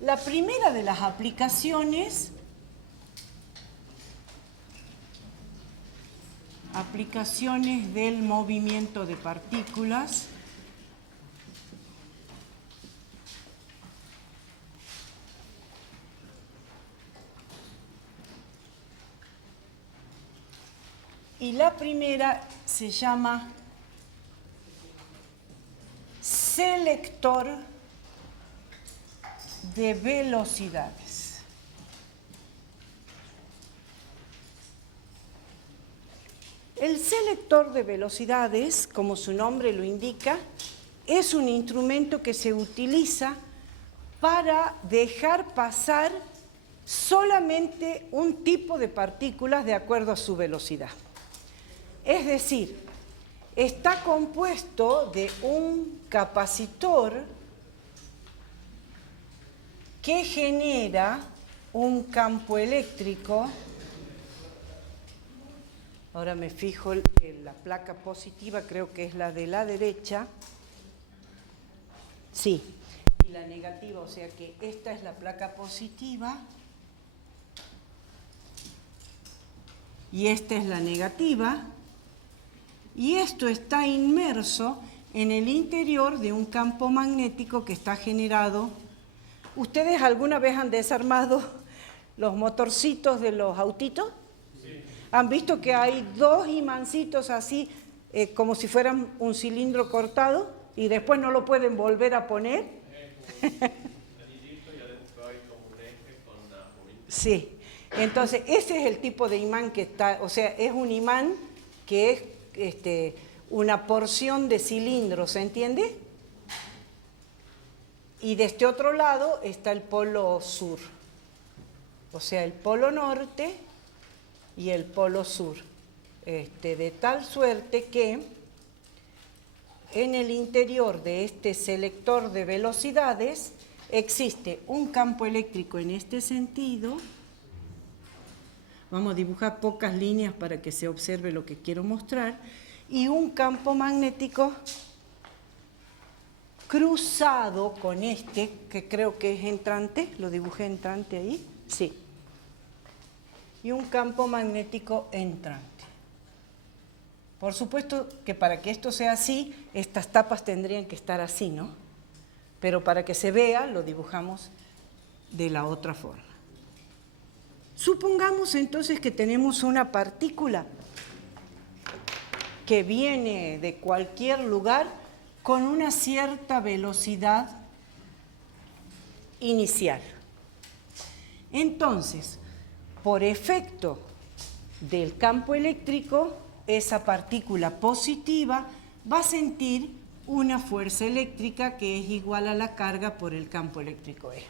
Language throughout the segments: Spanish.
La primera de las aplicaciones del movimiento de partículas y la primera se llama selector de velocidades. El selector de velocidades, como su nombre lo indica, es un instrumento que se utiliza para dejar pasar solamente un tipo de partículas de acuerdo a su velocidad. Es decir, está compuesto de un capacitor que genera un campo eléctrico. Ahora me fijo en la placa positiva, creo que es la de la derecha. Sí, y la negativa, o sea que esta es la placa positiva y esta es la negativa. Y esto está inmerso en el interior de un campo magnético que está generado. ¿Ustedes alguna vez han desarmado los motorcitos de los autitos? Sí. ¿Han visto que hay dos imancitos así, como si fueran un cilindro cortado, y después no lo pueden volver a poner? Sí, entonces ese es el tipo de imán que está, o sea, es un imán que es una porción de cilindro, ¿se entiende? Y de este otro lado está el polo sur, o sea, el polo norte y el polo sur, de tal suerte que en el interior de este selector de velocidades existe un campo eléctrico en este sentido. Vamos a dibujar pocas líneas para que se observe lo que quiero mostrar, y un campo magnético cruzado con este, que creo que es entrante, lo dibujé entrante ahí, sí, y un campo magnético entrante. Por supuesto que para que esto sea así, estas tapas tendrían que estar así, ¿no? Pero para que se vea, lo dibujamos de la otra forma. Supongamos entonces que tenemos una partícula que viene de cualquier lugar con una cierta velocidad inicial. Entonces, por efecto del campo eléctrico, esa partícula positiva va a sentir una fuerza eléctrica que es igual a la carga por el campo eléctrico E,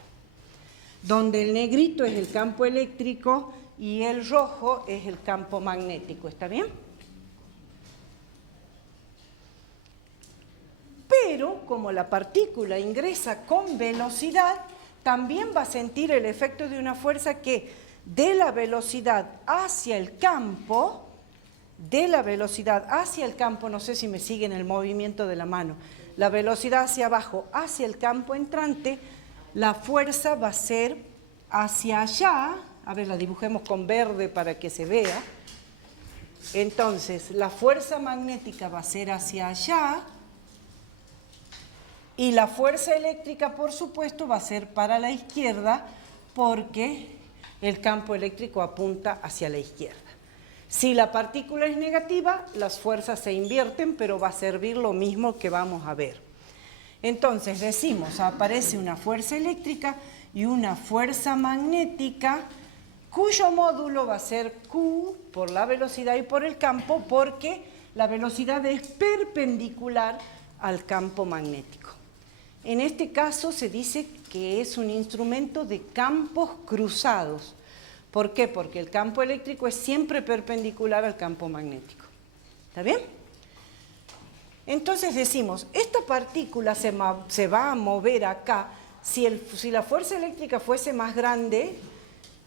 donde el negrito es el campo eléctrico y el rojo es el campo magnético, ¿está bien? Pero como la partícula ingresa con velocidad, también va a sentir el efecto de una fuerza que de la velocidad hacia el campo, no sé si me siguen el movimiento de la mano, la velocidad hacia abajo, hacia el campo entrante, la fuerza va a ser hacia allá. A ver, la dibujemos con verde para que se vea. Entonces, la fuerza magnética va a ser hacia allá y la fuerza eléctrica, por supuesto, va a ser para la izquierda porque el campo eléctrico apunta hacia la izquierda. Si la partícula es negativa, las fuerzas se invierten, pero va a servir lo mismo que vamos a ver. Entonces decimos, aparece una fuerza eléctrica y una fuerza magnética, cuyo módulo va a ser Q por la velocidad y por el campo, porque la velocidad es perpendicular al campo magnético. En este caso se dice que es un instrumento de campos cruzados. ¿Por qué? Porque el campo eléctrico es siempre perpendicular al campo magnético. ¿Está bien? Entonces decimos, esta partícula se va a mover acá. Si la fuerza eléctrica fuese más grande,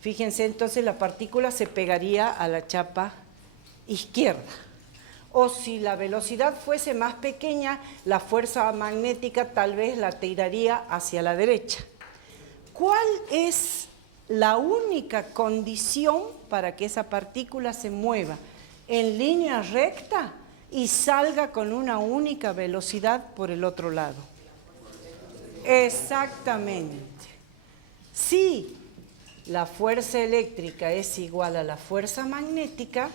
fíjense, entonces la partícula se pegaría a la chapa izquierda. O si la velocidad fuese más pequeña, la fuerza magnética tal vez la tiraría hacia la derecha. ¿cuál es la única condición para que esa partícula se mueva en línea recta y salga con una única velocidad por el otro lado? Exactamente. Si la fuerza eléctrica es igual a la fuerza magnética,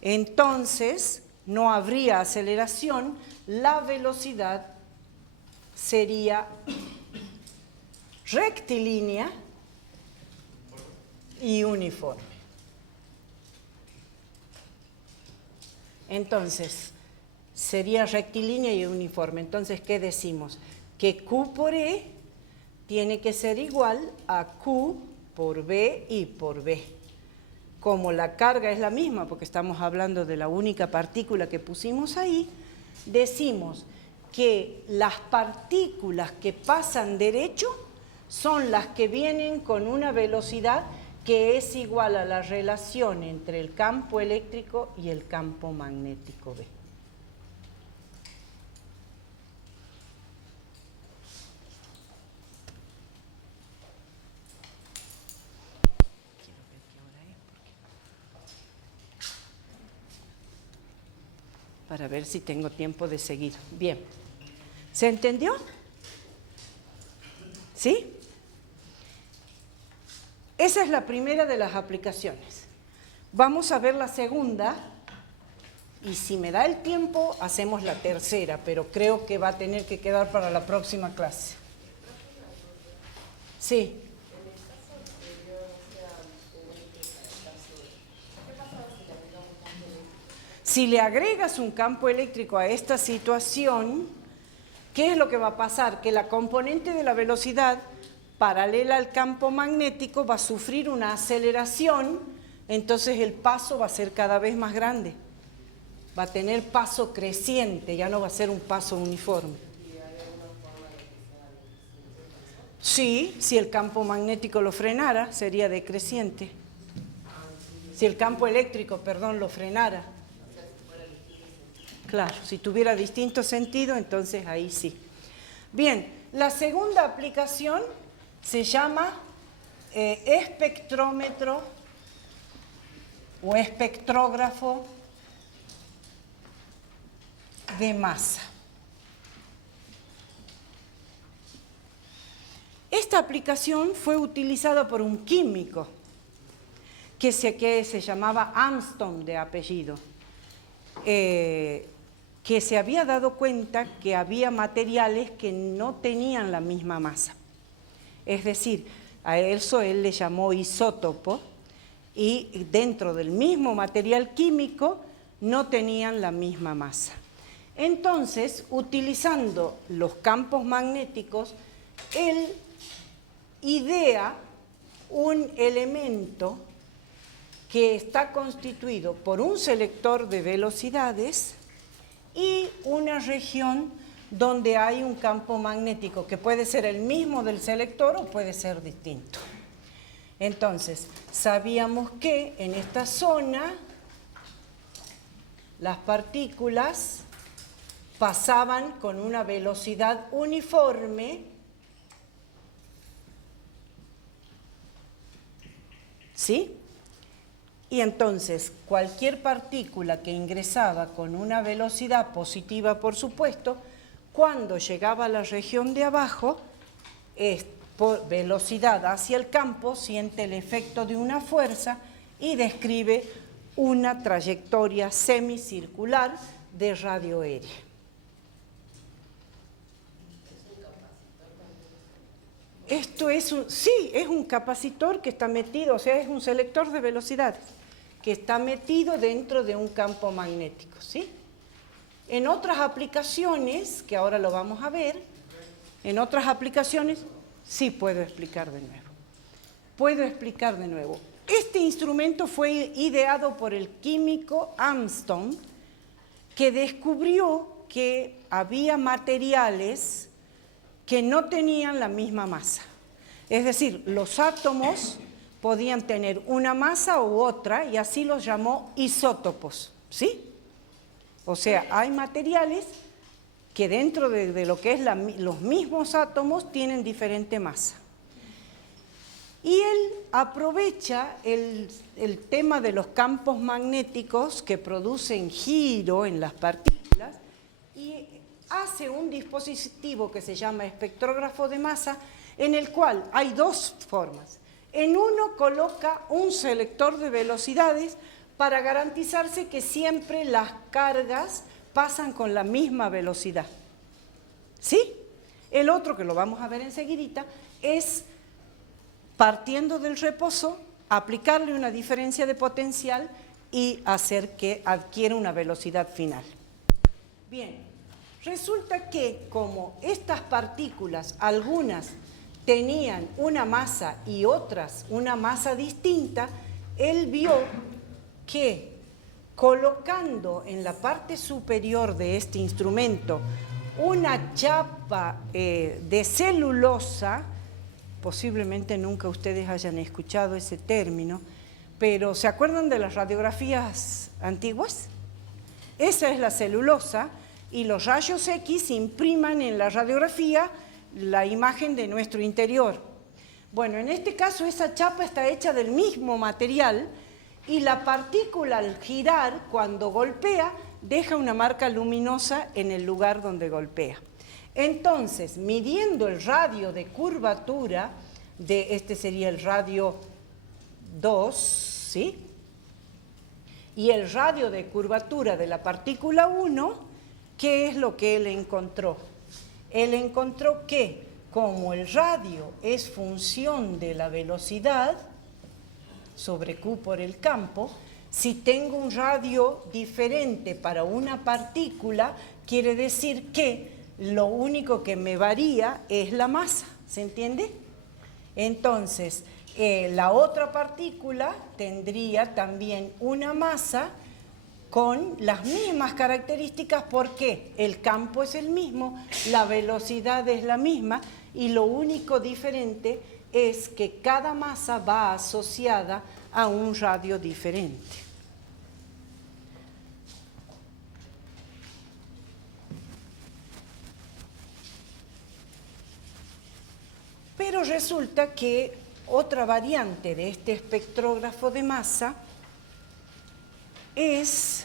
entonces no habría aceleración, la velocidad sería rectilínea y uniforme. Entonces, sería rectilínea y uniforme. Entonces, ¿qué decimos? Que Q por E tiene que ser igual a Q por B y por B. Como la carga es la misma, porque estamos hablando de la única partícula que pusimos ahí, decimos que las partículas que pasan derecho son las que vienen con una velocidad que es igual a la relación entre el campo eléctrico y el campo magnético B. Para ver si tengo tiempo de seguir. Bien. ¿Se entendió? ¿Sí? Esa es la primera de las aplicaciones. Vamos a ver la segunda y si me da el tiempo hacemos la tercera, pero creo que va a tener que quedar para la próxima clase. Sí. Si le agregas un campo eléctrico a esta situación, ¿qué es lo que va a pasar? Que la componente de la velocidad paralela al campo magnético va a sufrir una aceleración, entonces el paso va a ser cada vez más grande. Va a tener paso creciente, ya no va a ser un paso uniforme. Sí, si el campo magnético lo frenara, sería decreciente. Si el campo eléctrico, perdón, lo frenara. Claro, si tuviera distinto sentido, entonces ahí sí. Bien, la segunda aplicación se llama espectrómetro o espectrógrafo de masa. Esta aplicación fue utilizada por un químico que se llamaba Armstrong de apellido, que se había dado cuenta que había materiales que no tenían la misma masa. Es decir, a eso él le llamó isótopo, y dentro del mismo material químico no tenían la misma masa. Entonces, utilizando los campos magnéticos, él idea un elemento que está constituido por un selector de velocidades y una región donde hay un campo magnético que puede ser el mismo del selector o puede ser distinto. Entonces, sabíamos que en esta zona las partículas pasaban con una velocidad uniforme, ¿sí? Y entonces, cualquier partícula que ingresaba con una velocidad positiva, por supuesto, cuando llegaba a la región de abajo, por velocidad hacia el campo, siente el efecto de una fuerza y describe una trayectoria semicircular de radio aérea. Esto es es un capacitor que está metido, o sea, es un selector de velocidades que está metido dentro de un campo magnético, ¿sí? En otras aplicaciones, que ahora lo vamos a ver, en otras aplicaciones, sí puedo explicar de nuevo. Puedo explicar de nuevo. Este instrumento fue ideado por el químico Armstrong, que descubrió que había materiales que no tenían la misma masa. Es decir, los átomos podían tener una masa u otra y así los llamó isótopos, ¿sí? O sea, hay materiales que dentro de lo que es los mismos átomos tienen diferente masa. Y él aprovecha el tema de los campos magnéticos que producen giro en las partículas y hace un dispositivo que se llama espectrógrafo de masa, en el cual hay dos formas. En uno coloca un selector de velocidades para garantizarse que siempre las cargas pasan con la misma velocidad. ¿Sí? El otro, que lo vamos a ver enseguidita, es, partiendo del reposo, aplicarle una diferencia de potencial y hacer que adquiera una velocidad final. Bien, resulta que como estas partículas, algunas tenían una masa y otras una masa distinta, él vio que colocando en la parte superior de este instrumento una chapa de celulosa, posiblemente nunca ustedes hayan escuchado ese término, pero ¿se acuerdan de las radiografías antiguas? Esa es la celulosa y los rayos X impriman en la radiografía la imagen de nuestro interior. Bueno, en este caso esa chapa está hecha del mismo material y la partícula al girar, cuando golpea, deja una marca luminosa en el lugar donde golpea. Entonces, midiendo el radio de curvatura, este sería el radio 2, ¿sí? Y el radio de curvatura de la partícula 1, ¿qué es lo que él encontró? Él encontró que, como el radio es función de la velocidad sobre Q por el campo, si tengo un radio diferente para una partícula, quiere decir que lo único que me varía es la masa, ¿se entiende? Entonces, la otra partícula tendría también una masa con las mismas características porque el campo es el mismo, la velocidad es la misma y lo único diferente es que cada masa va asociada a un radio diferente. Pero resulta que otra variante de este espectrógrafo de masa es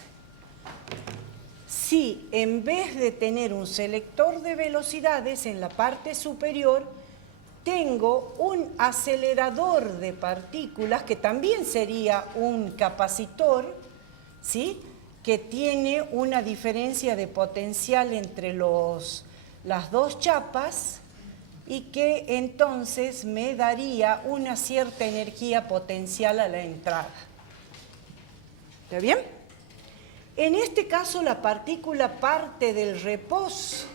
si en vez de tener un selector de velocidades en la parte superior, tengo un acelerador de partículas, que también sería un capacitor, ¿sí? Que tiene una diferencia de potencial entre las dos chapas y que entonces me daría una cierta energía potencial a la entrada. ¿Está bien? En este caso la partícula parte del reposo.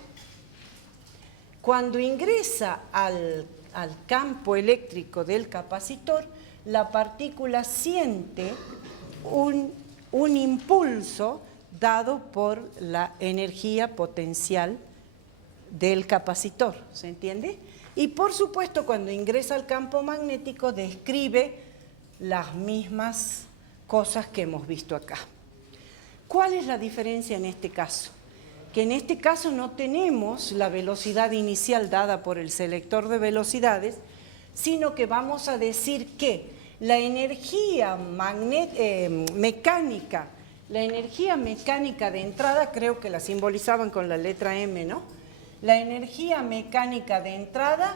Cuando ingresa al campo eléctrico del capacitor, la partícula siente un impulso dado por la energía potencial del capacitor, ¿se entiende? Y por supuesto, cuando ingresa al campo magnético, describe las mismas cosas que hemos visto acá. ¿Cuál es la diferencia en este caso? Que en este caso no tenemos la velocidad inicial dada por el selector de velocidades, sino que vamos a decir que la energía mecánica, de entrada, creo que la simbolizaban con la letra M, ¿no? La energía mecánica de entrada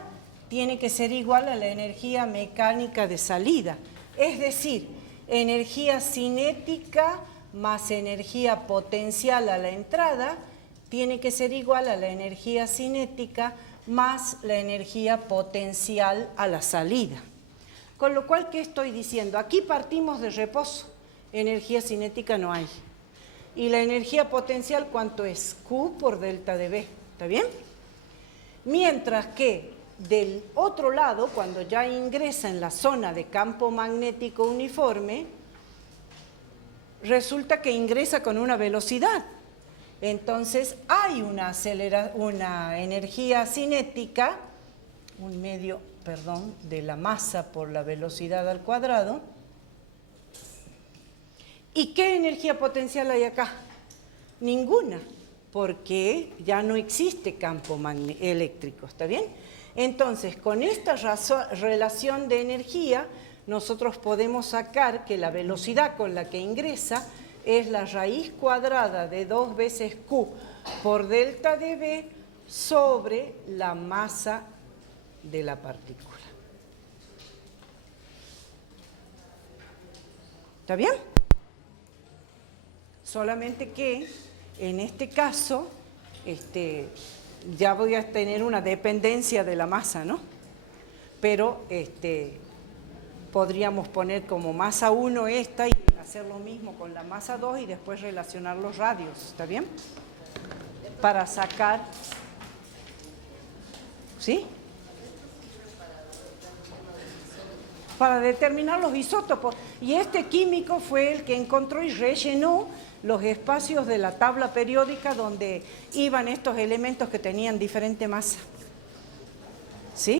tiene que ser igual a la energía mecánica de salida, es decir, energía cinética más energía potencial a la entrada tiene que ser igual a la energía cinética más la energía potencial a la salida. Con lo cual, ¿qué estoy diciendo? Aquí partimos de reposo, energía cinética no hay. Y la energía potencial, ¿cuánto es? Q por delta de B, ¿está bien? Mientras que del otro lado, cuando ya ingresa en la zona de campo magnético uniforme, resulta que ingresa con una velocidad. Entonces hay una energía cinética, un medio, de la masa por la velocidad al cuadrado. ¿Y qué energía potencial hay acá? Ninguna, porque ya no existe campo eléctrico, ¿está bien? Entonces, con esta relación de energía, nosotros podemos sacar que la velocidad con la que ingresa es la raíz cuadrada de 2 veces Q por delta de V sobre la masa de la partícula. ¿Está bien? Solamente que en este caso ya voy a tener una dependencia de la masa, ¿no? Pero podríamos poner como masa 1 esta y hacer lo mismo con la masa 2 y después relacionar los radios, ¿está bien? Para sacar, ¿sí? Para determinar los isótopos. Y este químico fue el que encontró y rellenó los espacios de la tabla periódica donde iban estos elementos que tenían diferente masa.